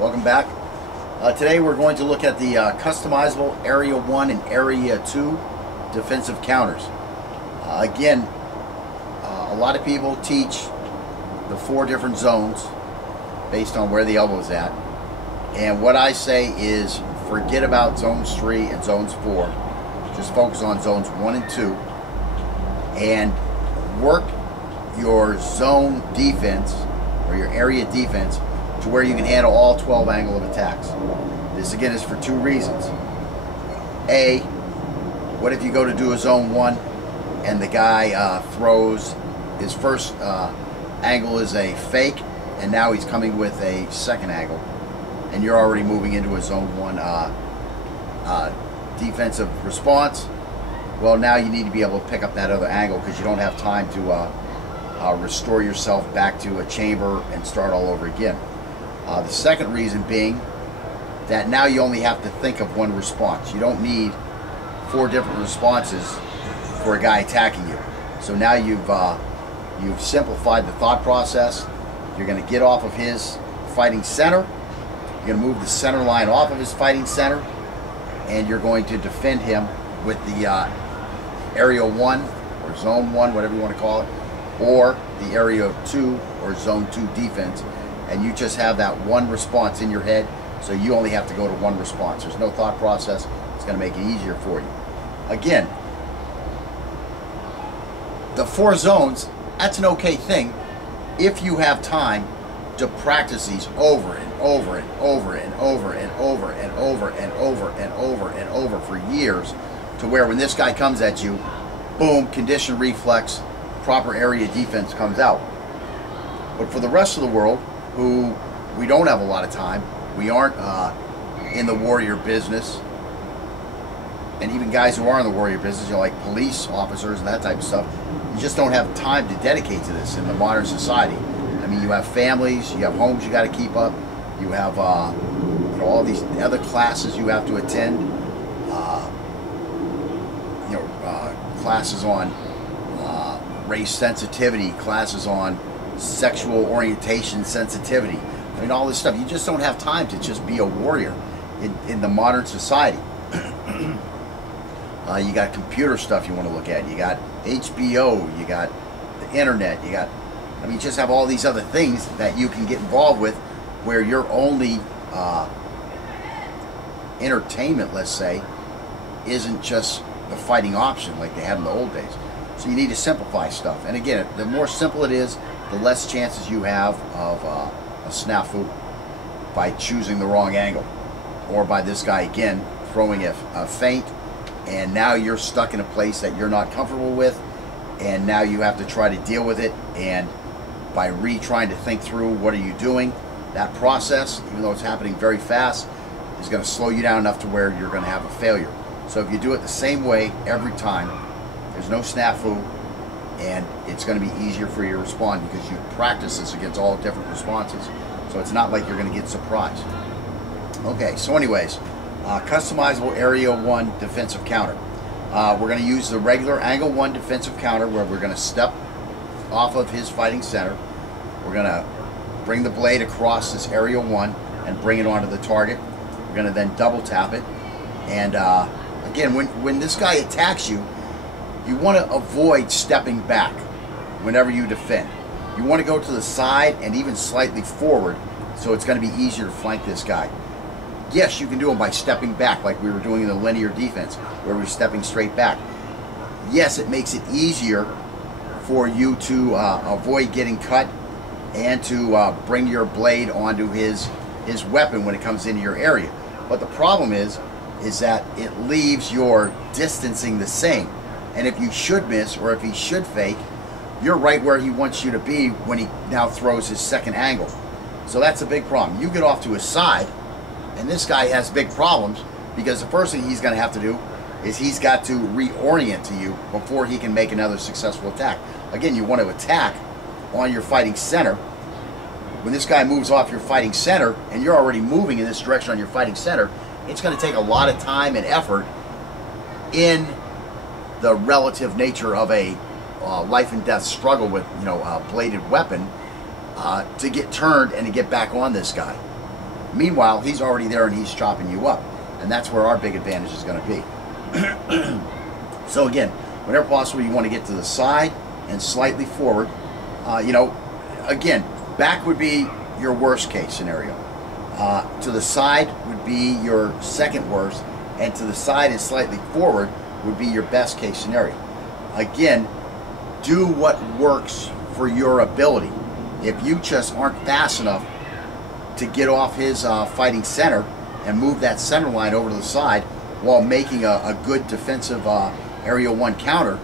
Welcome back. Today we're going to look at the customizable Area 1 and Area 2 defensive counters. Again, a lot of people teach the 4 different zones based on where the elbow is at. And what I say is forget about zones 3 and zones 4. Just focus on zones 1 and 2 and work your zone defense or your area defense to where you can handle all 12 angle of attacks. This again is for 2 reasons. A, what if you go to do a zone 1 and the guy throws his first angle is a fake and now he's coming with a second angle and you're already moving into a zone 1 defensive response. Well, now you need to be able to pick up that other angle because you don't have time to restore yourself back to a chamber and start all over again. The second reason being that now you only have to think of 1 response. You don't need 4 different responses for a guy attacking you. So now you've simplified the thought process. You're going to get off of his fighting center. You're going to move the center line off of his fighting center, and you're going to defend him with the Area 1 or Zone 1, whatever you want to call it, or the Area 2 or Zone 2 defense. And you just have that 1 response in your head, so you only have to go to 1 response. There's no thought process. It's going to make it easier for you. Again, the 4 zones, that's an okay thing if you have time to practice these over and over and over and over and over and over and over and over and over for years, to where when this guy comes at you, boom, condition reflex, proper area defense comes out. But for the rest of the world, who we don't have a lot of time, we aren't in the warrior business, and even guys who are in the warrior business, you know, like police officers and that type of stuff, you just don't have time to dedicate to this in the modern society. I mean, you have families, you have homes you got to keep up, you have you know, all these other classes you have to attend, you know, classes on race sensitivity, classes on sexual orientation sensitivity. I mean, all this stuff. You just don't have time to just be a warrior in the modern society. You got computer stuff you want to look at. You got HBO. You got the internet. You got, I mean, you just have all these other things that you can get involved with, where your only entertainment, let's say, isn't just the fighting option like they had in the old days. So you need to simplify stuff. And again, the more simple it is, the less chances you have of a snafu by choosing the wrong angle, or by this guy again throwing a feint, and now you're stuck in a place that you're not comfortable with, and now you have to try to deal with it, and by trying to think through what are you doing, that process, even though it's happening very fast, is going to slow you down enough to where you're going to have a failure. So if you do it the same way every time, there's no snafu, and it's going to be easier for you to respond because you practice this against all different responses. So it's not like you're going to get surprised. Okay, so anyways, customizable Area 1 defensive counter. We're going to use the regular Angle 1 defensive counter, where we're going to step off of his fighting center. We're going to bring the blade across this Area 1 and bring it onto the target. We're going to then double tap it. And again, when this guy attacks you, you want to avoid stepping back whenever you defend. You want to go to the side and even slightly forward, so it's going to be easier to flank this guy. Yes, you can do it by stepping back like we were doing in the linear defense, where we're stepping straight back. Yes, it makes it easier for you to avoid getting cut and to bring your blade onto his weapon when it comes into your area. But the problem is that it leaves your distancing the same. And if you should miss, or if he should fake, you're right where he wants you to be when he now throws his second angle. So that's a big problem. You get off to his side, and this guy has big problems, because the first thing he's going to have to do is he's got to reorient to you before he can make another successful attack. Again, you want to attack on your fighting center. When this guy moves off your fighting center, and you're already moving in this direction on your fighting center, it's going to take a lot of time and effort in the relative nature of a life and death struggle with, you know, a bladed weapon to get turned and to get back on this guy. Meanwhile, he's already there and he's chopping you up. And that's where our big advantage is going to be. So again, whenever possible, you want to get to the side and slightly forward. You know, again, back would be your worst case scenario. To the side would be your second worst, and to the side and slightly forward would be your best case scenario. Again, do what works for your ability. If you just aren't fast enough to get off his fighting center and move that center line over to the side while making a good defensive area 1 counter,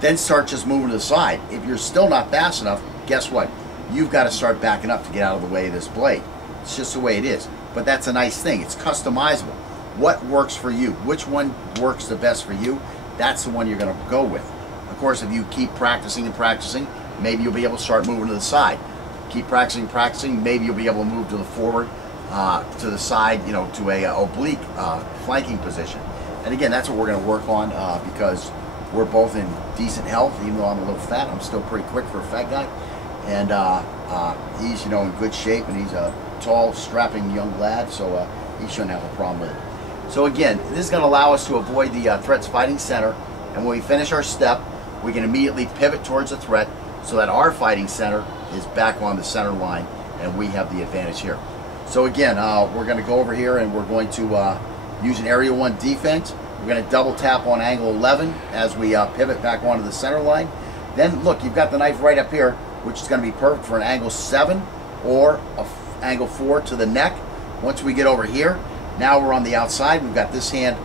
then start just moving to the side. If you're still not fast enough, guess what? You've got to start backing up to get out of the way of this blade. It's just the way it is. But that's a nice thing. It's customizable. What works for you? Which one works the best for you? That's the one you're going to go with. Of course, if you keep practicing and practicing, maybe you'll be able to start moving to the side. Keep practicing, practicing, maybe you'll be able to move to the forward, to the side, you know, to a oblique flanking position. And again, that's what we're going to work on because we're both in decent health. Even though I'm a little fat, I'm still pretty quick for a fat guy. And he's, you know, in good shape, and he's a tall, strapping young lad, so he shouldn't have a problem with it. So again, this is going to allow us to avoid the threat's fighting center, and when we finish our step, we can immediately pivot towards the threat so that our fighting center is back on the center line, and we have the advantage here. So again, we're going to go over here, and we're going to use an area 1 defense. We're going to double tap on angle 11 as we pivot back onto the center line. Then look, you've got the knife right up here, which is going to be perfect for an angle 7 or angle 4 to the neck. Once we get over here, now we're on the outside. We've got this hand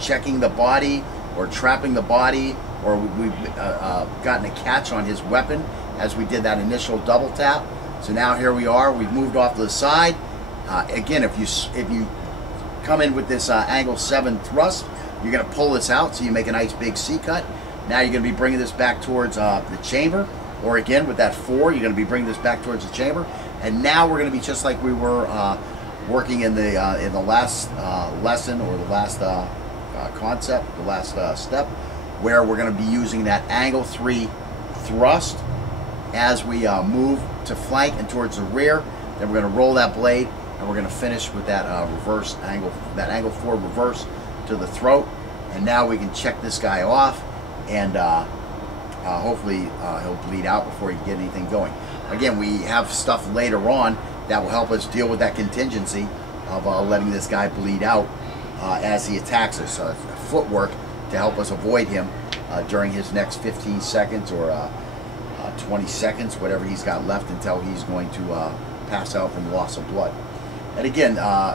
checking the body or trapping the body, or we've gotten a catch on his weapon as we did that initial double tap. So now here we are. We've moved off to the side. Again, if you come in with this angle 7 thrust, you're going to pull this out so you make a nice big C cut. Now you're going to be bringing this back towards the chamber, or again with that 4, you're going to be bringing this back towards the chamber. And now we're going to be just like we were working in the last lesson, or the last concept, the last step, where we're going to be using that angle 3 thrust as we move to flank and towards the rear. Then we're going to roll that blade, and we're going to finish with that reverse angle, that angle 4 reverse to the throat. And now we can check this guy off, and hopefully he'll bleed out before he can get anything going. Again, we have stuff later on that will help us deal with that contingency of letting this guy bleed out as he attacks us. Footwork to help us avoid him during his next 15 seconds or 20 seconds, whatever he's got left until he's going to pass out from loss of blood. And again,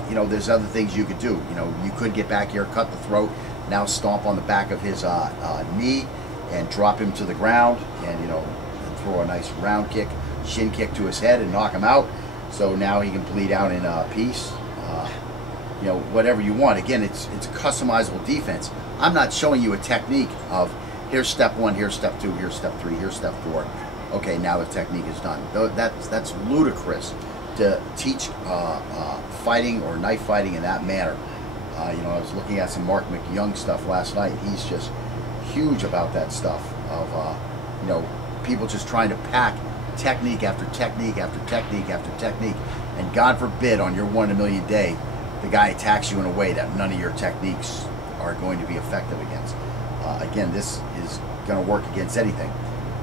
you know, there's other things you could do. You know, you could get back here, cut the throat, now stomp on the back of his knee and drop him to the ground, and, you know, throw a nice round kick, shin kick to his head and knock him out. So now he can bleed out in peace. You know, whatever you want. Again, it's a customizable defense. I'm not showing you a technique of here's step 1, here's step 2, here's step 3, here's step 4. Okay, now the technique is done. That's ludicrous to teach fighting or knife fighting in that manner. You know, I was looking at some Mark McYoung stuff last night. He's just huge about that stuff of you know, people just trying to pack technique after technique after technique after technique, and God forbid on your 1 in a million day the guy attacks you in a way that none of your techniques are going to be effective against. Again, this is going to work against anything,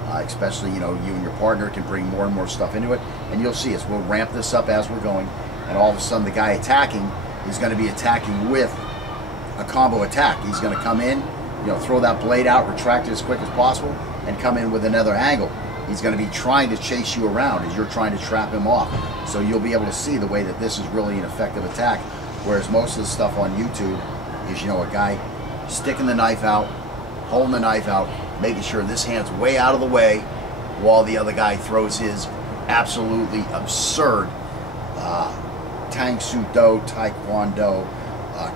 especially, you know, you and your partner can bring more and more stuff into it, and you'll see us. We'll ramp this up as we're going, and all of a sudden the guy attacking is going to be attacking with a combo attack. He's going to come in, you know, throw that blade out, retract it as quick as possible, and come in with another angle. He's going to be trying to chase you around as you're trying to trap him off. So you'll be able to see the way that this is really an effective attack, whereas most of the stuff on YouTube is, you know, a guy sticking the knife out, holding the knife out, making sure this hand's way out of the way while the other guy throws his absolutely absurd Tang Soo Do, Taekwondo,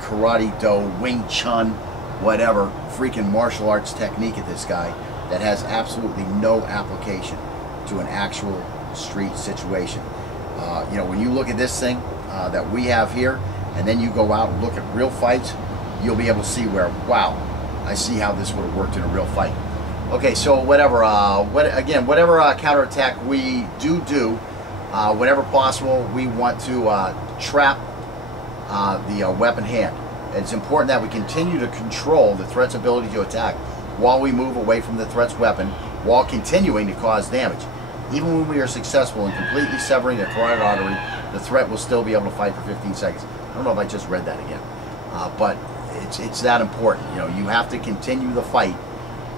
Karate Do, Wing Chun, whatever, freaking martial arts technique at this guy that has absolutely no application to an actual street situation. You know, when you look at this thing that we have here, and then you go out and look at real fights, you'll be able to see where, wow, I see how this would have worked in a real fight. Okay, so whatever, whatever counterattack we do, Whenever possible, we want to trap the weapon hand. It's important that we continue to control the threat's ability to attack while we move away from the threat's weapon, while continuing to cause damage. Even when we are successful in completely severing a carotid artery, the threat will still be able to fight for 15 seconds. I don't know if I just read that again, but it's that important. You know, you have to continue the fight.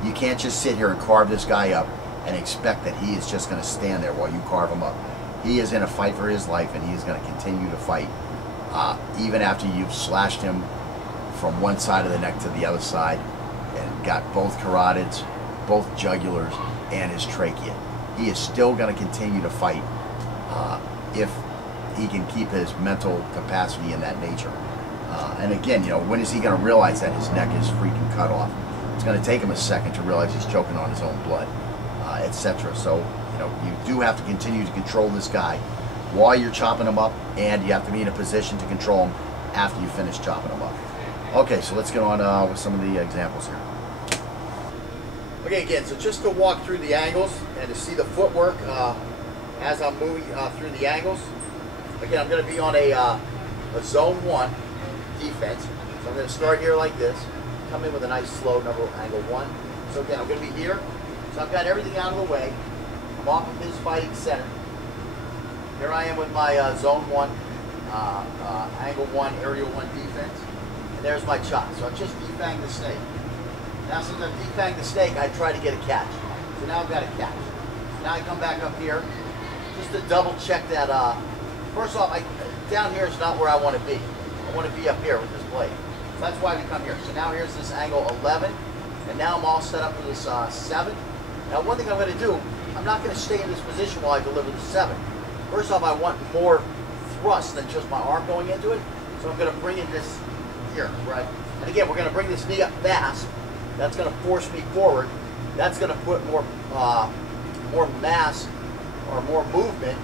You can't just sit here and carve this guy up and expect that he is just going to stand there while you carve him up. He is in a fight for his life, and he is going to continue to fight even after you've slashed him from one side of the neck to the other side and got both carotids, both jugulars, and his trachea. He is still going to continue to fight if he can keep his mental capacity in that nature. And again, you know, when is he going to realize that his neck is freaking cut off? It's going to take him a second to realize he's choking on his own blood, etc. So, you know, you do have to continue to control this guy while you're chopping him up, and you have to be in a position to control him after you finish chopping him up. Okay, so let's get on with some of the examples here. Okay, again, so just to walk through the angles and to see the footwork as I'm moving through the angles. Again, I'm going to be on a zone 1 defense. So I'm going to start here like this, come in with a nice slow number angle 1. So again, I'm going to be here. So I've got everything out of the way. I'm off of his fighting center. Here I am with my zone 1, angle 1, aerial 1 defense. And there's my chop. So I've just defanged the snake. Now since I've defanged the snake, I try to get a catch. So now I've got a catch. So now I come back up here just to double check that. First off, down here is not where I want to be. I want to be up here with this blade. So that's why we come here. So now here's this angle 11. And now I'm all set up for this 7. Now one thing I'm going to do, I'm not going to stay in this position while I deliver the 7. First off, I want more thrust than just my arm going into it. So I'm going to bring in this here, right? And again, we're going to bring this knee up fast. That's going to force me forward. That's going to put more mass or more movement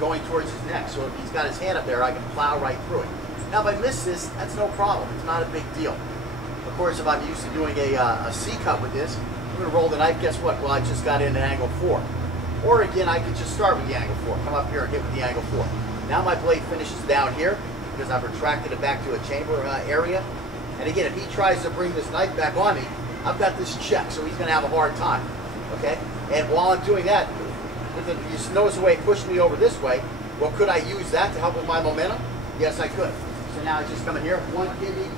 going towards his neck. So if he's got his hand up there, I can plow right through it. Now if I miss this, that's no problem. It's not a big deal. Of course, if I'm used to doing a C-cut with this, I'm going to roll the knife. Guess what? Well, I just got in an angle 4. Or again, I could just start with the angle 4. Come up here and hit with the angle 4. Now my blade finishes down here because I've retracted it back to a chamber area. And again, if he tries to bring this knife back on me, I've got this check, so he's going to have a hard time. Okay? And while I'm doing that, you notice the way it pushed me over this way. Well, could I use that to help with my momentum? Yes, I could. So now I just come in here, 1 kidney,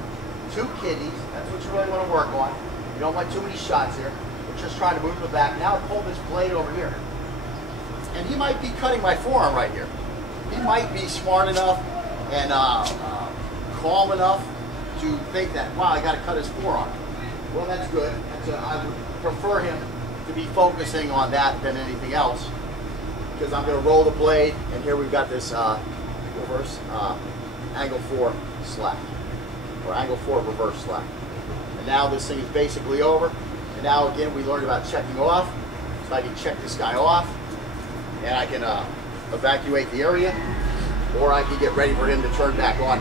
2 kidneys. That's what you really want to work on. You don't want too many shots here. We're just trying to move the back. Now I pull this blade over here. And he might be cutting my forearm right here. He might be smart enough and calm enough to think that, wow, I got to cut his forearm. Well, that's good. I would prefer him to be focusing on that than anything else, because I'm going to roll the blade, and here we've got this reverse angle 4 slap, or angle 4 reverse slap. And now this thing is basically over. And now again, we learned about checking off. So I can check this guy off, and I can evacuate the area, or I can get ready for him to turn back on.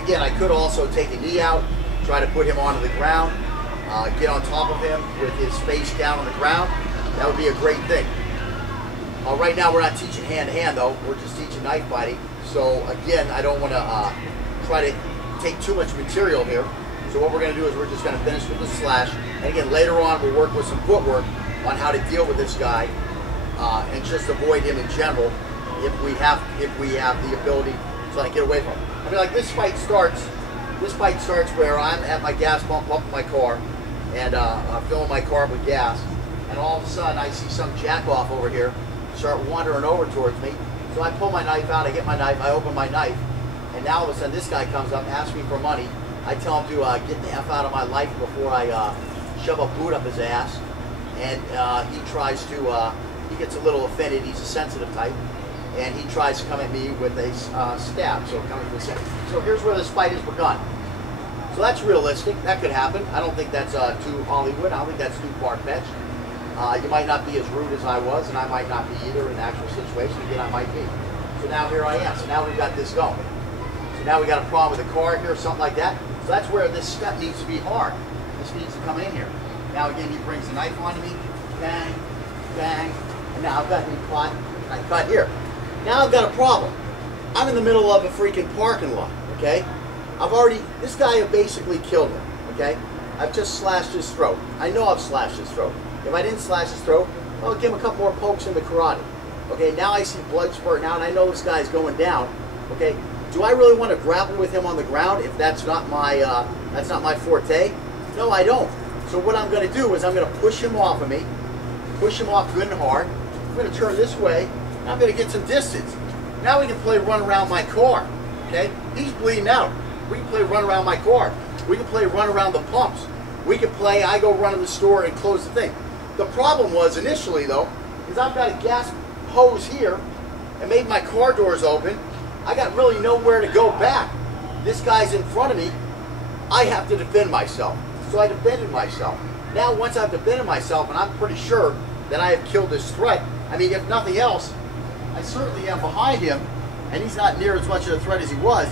Again, I could also take a knee out, try to put him onto the ground, get on top of him with his face down on the ground. That would be a great thing. Right now we're not teaching hand-to-hand though, we're just teaching knife fighting. So again, I don't want to try to take too much material here. So what we're going to do is we're just going to finish with the slash. And again, later on we'll work with some footwork on how to deal with this guy and just avoid him in general if we have the ability to like get away from him. I mean, like this fight starts where I'm at my gas pump up in my car and filling my car with gas, and all of a sudden I see some jack-off over here start wandering over towards me. So I pull my knife out, I get my knife, I open my knife, and now all of a sudden this guy comes up, asks me for money. I tell him to get the F out of my life before I shove a boot up his ass. And he tries to, he gets a little offended, he's a sensitive type, and he tries to come at me with a stab, so coming to the center. So here's where this fight has begun. So that's realistic, that could happen. I don't think that's too Hollywood, I don't think that's too far-fetched. You might not be as rude as I was, and I might not be either in the actual situation. Again, I might be. So now here I am. So now we've got this going. So now we got a problem with the car here or something like that. So that's where this step needs to be hard. This needs to come in here. Now again, he brings the knife onto me. Bang, bang. And now I've got him caught. And I cut here. Now I've got a problem. I'm in the middle of a freaking parking lot, okay? This guy basically killed him, okay? I've just slashed his throat. I know I've slashed his throat. If I didn't slash his throat, I'll give him a couple more pokes in the karate. Okay, now I see blood spurting out, and I know this guy's going down. Okay, do I really want to grapple with him on the ground if that's not my forte? No, I don't. So what I'm going to do is I'm going to push him off of me, push him off good and hard. I'm going to turn this way, and I'm going to get some distance. Now we can play run around my car. Okay, he's bleeding out. We can play run around my car. We can play run around the pumps. We can play I go run to the store and close the thing. The problem was initially though, is I've got a gas hose here and made my car doors open. I got really nowhere to go back. This guy's in front of me. I have to defend myself. So I defended myself. Now once I've defended myself and I'm pretty sure that I have killed this threat, I mean if nothing else, I certainly am behind him and he's not near as much of a threat as he was.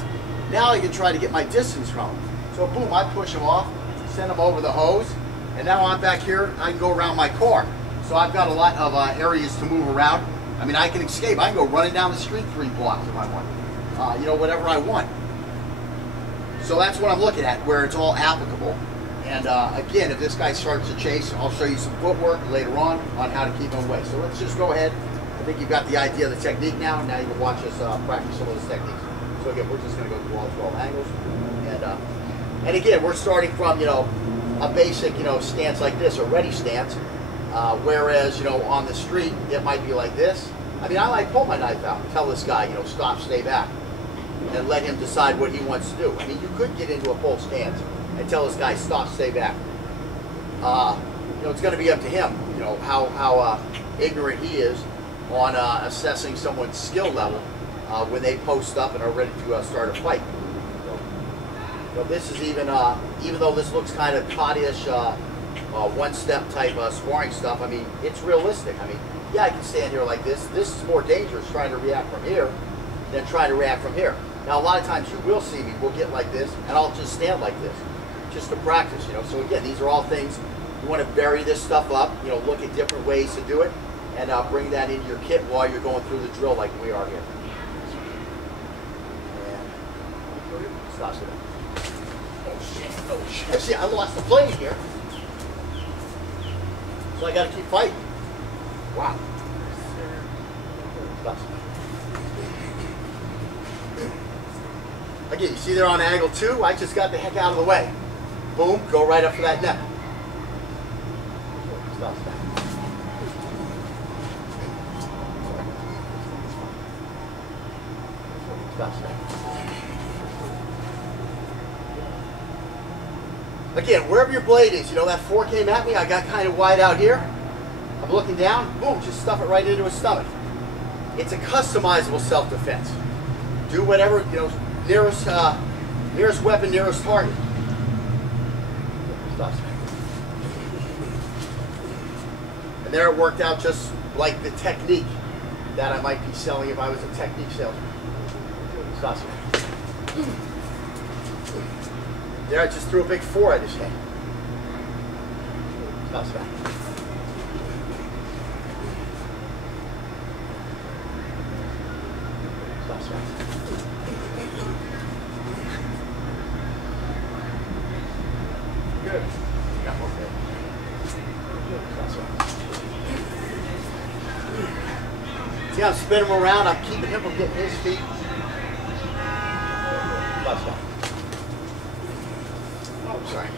Now I can try to get my distance from him. So boom, I push him off, send him over the hose, and now I'm back here, I can go around my car. So I've got a lot of areas to move around. I mean, I can escape. I can go running down the street 3 blocks if I want. You know, whatever I want. So that's what I'm looking at, where it's all applicable. And again, if this guy starts to chase, I'll show you some footwork later on how to keep him away. So let's just go ahead. I think you've got the idea of the technique now. Now you can watch us practice some of those techniques. So again, we're just going to go through all 12 angles. And again, we're starting from, you know, a basic, you know, stance like this, a ready stance. Whereas, you know, on the street, it might be like this. I mean, I might pull my knife out and tell this guy, you know, stop, stay back. And let him decide what he wants to do. I mean, you could get into a full stance and tell this guy, stop, stay back. You know, it's going to be up to him, you know, how ignorant he is on assessing someone's skill level when they post up and are ready to start a fight. So this is even though this looks kind of cottyish, one-step type sparring stuff, I mean, it's realistic. I mean, yeah, I can stand here like this. This is more dangerous trying to react from here than trying to react from here. Now, a lot of times you will see me, we'll get like this, and I'll just stand like this, just to practice, you know. So again, these are all things, you want to vary this stuff up, you know, look at different ways to do it, and bring that into your kit while you're going through the drill like we are here. And stop it. Oh shit, see, I lost the plane here. So I got to keep fighting. Wow. Again, you see they're on angle 2. I just got the heck out of the way. Boom, go right up for that neck. Stop that. Stop that. Again, wherever your blade is, you know, that 4 came at me, I got kind of wide out here. I'm looking down, boom, just stuff it right into his stomach. It's a customizable self-defense. Do whatever, you know, nearest weapon, nearest target. And there it worked out just like the technique that I might be selling if I was a technique salesman. There, I just threw a big 4 at his head. That's right. That's right. Good. Got more good. That's right. See how I'm spinning him around? I'm keeping him from getting his feet. That's right. Sorry.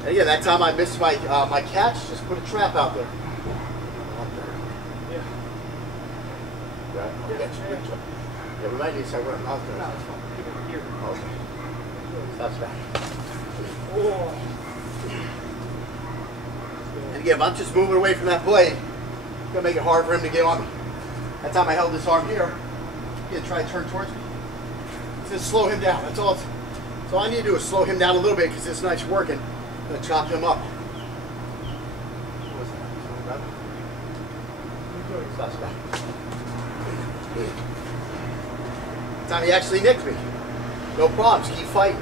And again, that time I missed my my catch, just put a trap out there. Yeah. Right? Yeah, we might need to start running out there. No, that's fine. Keep it here. Okay. That's right. Oh. And again, if I'm just moving away from that blade, it's going to make it hard for him to get on me. That time I held this arm here, again, try to turn towards me. Just slow him down. That's all. So all I need to do is slow him down a little bit because this knife's working. I'm going to chop him up. That time he actually nicked me. No problems. Keep fighting.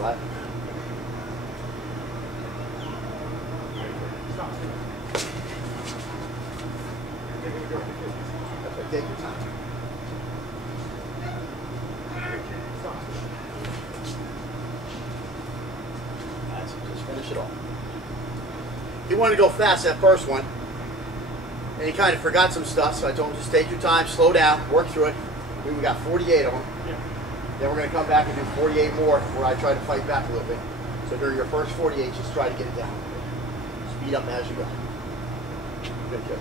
What? That's right. Take your time. That's it. Just finish it off. He wanted to go fast that first one, and he kind of forgot some stuff, so I told him just take your time, slow down, work through it. We got 48 of them. Yeah. Then we're going to come back and do 48 more where I try to fight back a little bit. So during your first 48, just try to get it down. Speed up as you go. Good, good.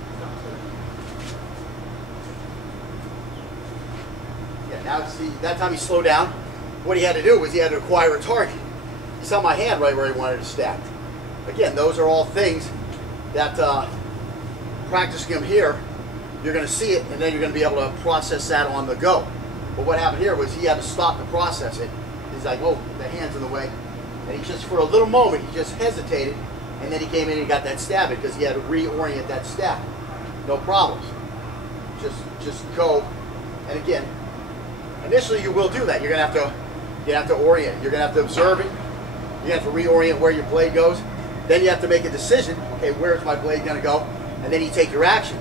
Yeah, now see, that time he slowed down. What he had to do was he had to acquire a target. He saw my hand right where he wanted to stab. Again, those are all things that practicing them here, you're going to see it, and then you're going to be able to process that on the go. But what happened here was he had to stop to process it. He's like, oh, the hand's in the way. And he just, for a little moment, he just hesitated, and then he came in and got that stab because he had to reorient that stab. No problems. Just go. And again, initially you will do that. You're going to have to orient. You're going to have to observe it. You have to reorient where your blade goes. Then you have to make a decision. Okay, where's my blade going to go? And then you take your action.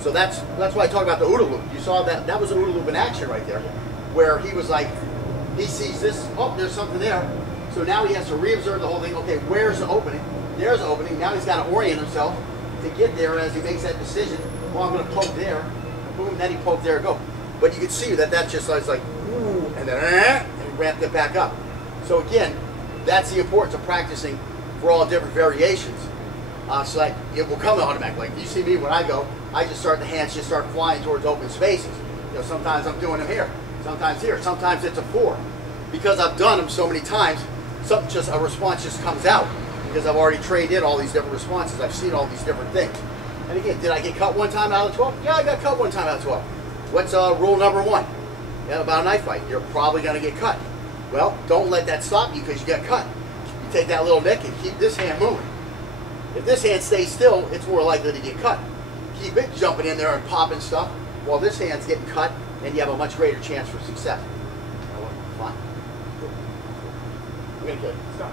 So that's why I talk about the OODA loop. You saw that was an OODA loop in action right there, where he was like, he sees this, oh, there's something there. So now he has to re-observe the whole thing. Okay, where's the opening? There's the opening. Now he's got to orient himself to get there as he makes that decision. Well, I'm going to poke there. And boom, then he poked there, go. But you can see that just was like, ooh, and then and he ramped it back up. So again, that's the importance of practicing for all different variations. So that it will come automatic. Like you see me when I go, I just start, the hands just start flying towards open spaces. You know, sometimes I'm doing them here, sometimes here, sometimes it's a 4. Because I've done them so many times, a response just comes out. Because I've already trained in all these different responses. I've seen all these different things. And again, did I get cut one time out of 12? Yeah, I got cut one time out of 12. What's rule number 1? Yeah, about a knife fight? You're probably going to get cut. Well, don't let that stop you because you got cut. You take that little nick and keep this hand moving. If this hand stays still, it's more likely to get cut. Keep it jumping in there and popping stuff while this hand's getting cut, and you have a much greater chance for success. Fine. I'm gonna kill you. Stop.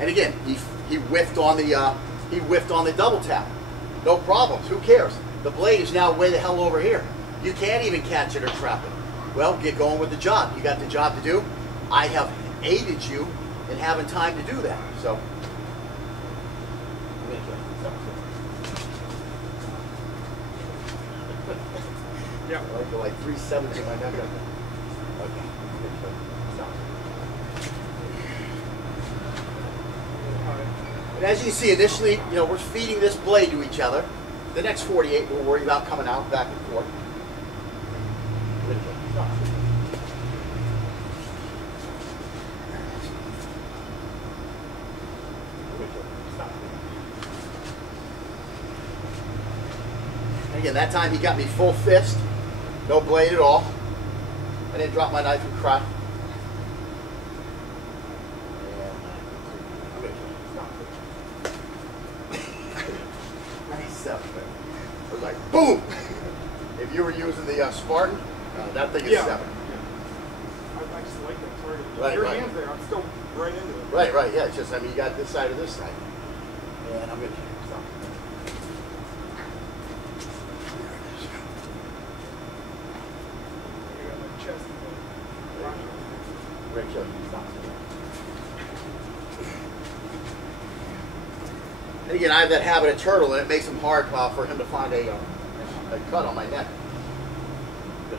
And again, he whiffed on the double tap. No problems. Who cares? The blade is now way the hell over here. You can't even catch it or trap it. Well, get going with the job. You got the job to do. I have aided you in having time to do that. So, yeah. I go like 3 7s in my neck. Okay. And as you can see, initially, you know, we're feeding this blade to each other. The next 48, we'll worry about coming out back and forth. Again, that time he got me full fist, no blade at all. I didn't drop my knife and cry. Nice stuff, man. It was like, boom! If you were using the Spartan, that thing is 7. Yeah. I just like that target. Right, Your right. hands there, I'm still right into it. Right, right, yeah. It's just, I mean, you got this side or this side. And I'm going to stop. You got my chest. Great kill. Stop. And again, I have that habit of turtle, and it makes him hard for him to find a cut on my neck. Good.